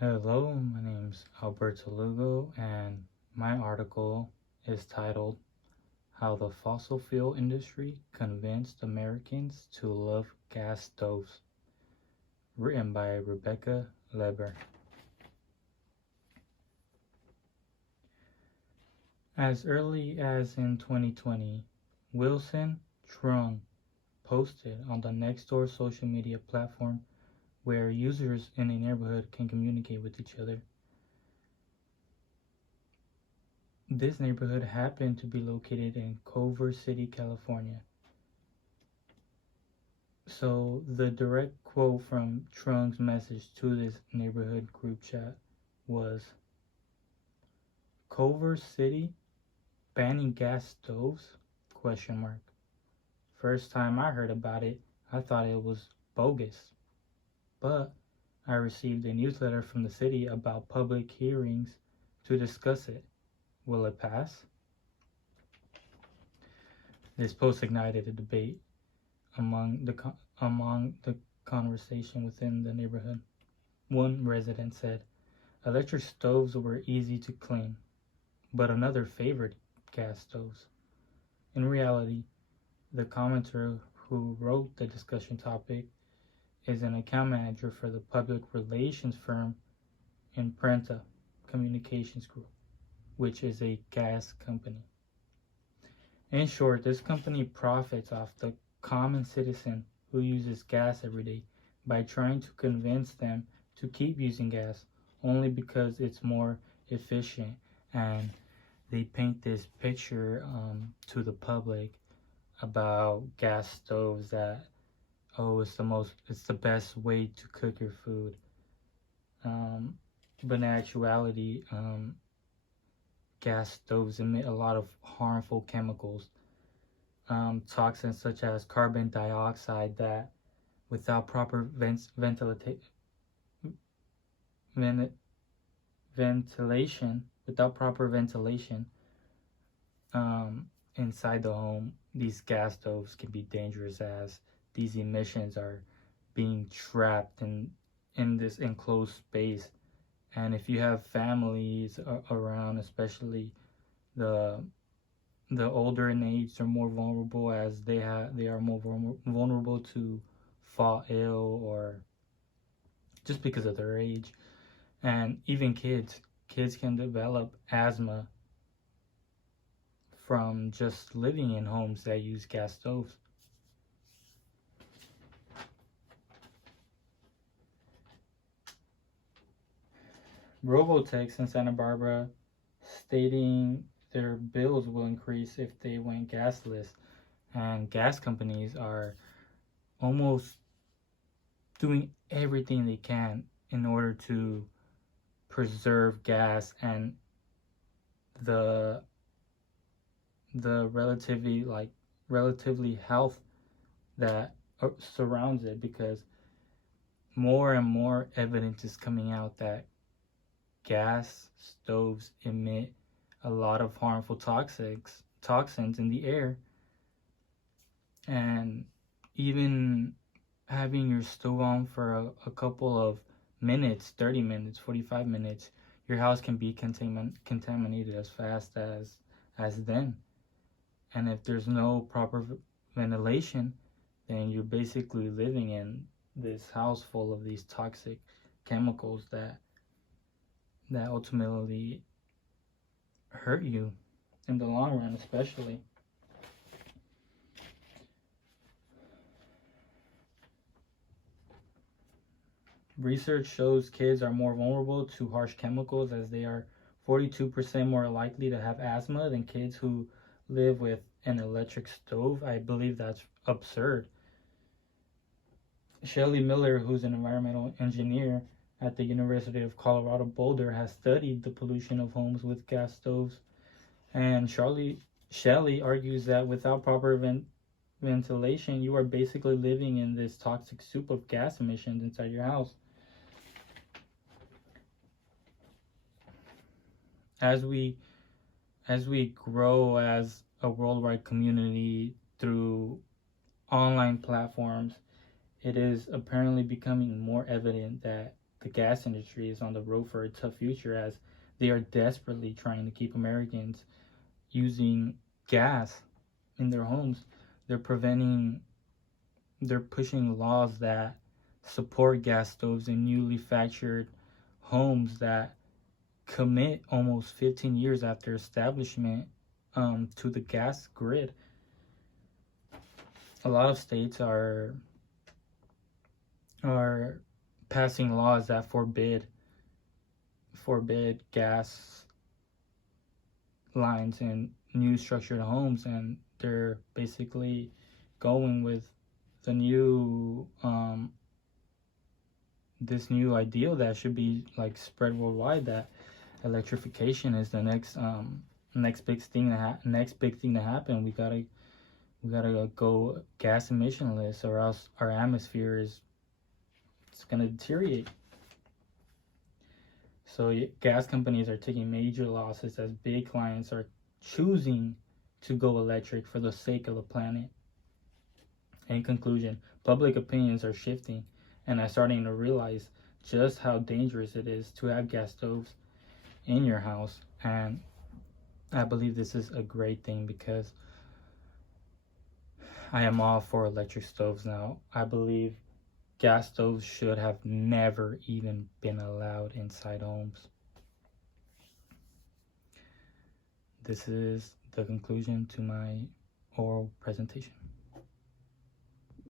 Hello, my name's Alberto Lugo, and my article is titled How the Fossil Fuel Industry Convinced Americans to Love Gas Stoves, written by Rebecca Leber. As early as in 2020, Wilson Trung posted on the Nextdoor social media platform where users in a neighborhood can communicate with each other. This neighborhood happened to be located in Culver City, California. So the direct quote from Trung's message to this neighborhood group chat was, "Culver City banning gas stoves? Question mark. First time I heard about it, I thought it was bogus. But I received a newsletter from the city about public hearings to discuss it. Will it pass?" This post ignited a debate among the conversation within the neighborhood. One resident said electric stoves were easy to clean, but another favored gas stoves. In reality, the commenter who wrote the discussion topic is an account manager for the public relations firm Imprenta Communications Group, which is a gas company. In short, this company profits off the common citizen who uses gas every day by trying to convince them to keep using gas only because it's more efficient, and they paint this picture to the public about gas stoves that it's the best way to cook your food, but in actuality, gas stoves emit a lot of harmful chemicals, toxins such as carbon dioxide that without proper ventilation inside the home, these gas stoves can be dangerous as these emissions are being trapped in this enclosed space. And if you have families around, especially the older in age, are more vulnerable as they are more vulnerable to fall ill or just because of their age. And even kids can develop asthma from just living in homes that use gas stoves. Robotex in Santa Barbara stating their bills will increase if they went gasless, and gas companies are almost doing everything they can in order to preserve gas and the relatively health that surrounds it, because more and more evidence is coming out that gas stoves emit a lot of harmful toxins in the air. And even having your stove on for a couple of minutes, 30 minutes, 45 minutes, your house can be contaminated as fast as then. And if there's no proper ventilation, then you're basically living in this house full of these toxic chemicals that ultimately hurt you in the long run, especially. Research shows kids are more vulnerable to harsh chemicals, as they are 42% more likely to have asthma than kids who live with an electric stove. I believe that's absurd. Shelley Miller, who's an environmental engineer at the University of Colorado Boulder, has studied the pollution of homes with gas stoves. And Shelley argues that without proper ventilation, you are basically living in this toxic soup of gas emissions inside your house. As we grow as a worldwide community through online platforms, it is apparently becoming more evident that the gas industry is on the road for a tough future, as they are desperately trying to keep Americans using gas in their homes. They're pushing laws that support gas stoves in newly factored homes that commit almost 15 years after establishment to the gas grid. A lot of states are passing laws that forbid gas lines in new structured homes, and they're basically going with the new this new ideal that should be like spread worldwide, that electrification is the next big thing to happen. We gotta go gas emissionless, or else our atmosphere is gonna deteriorate. So gas companies are taking major losses as big clients are choosing to go electric for the sake of the planet. In conclusion, public opinions are shifting and are starting to realize just how dangerous it is to have gas stoves in your house. And I believe this is a great thing, because I am all for electric stoves now. I believe gas stoves should have never even been allowed inside homes. This is the conclusion to my oral presentation.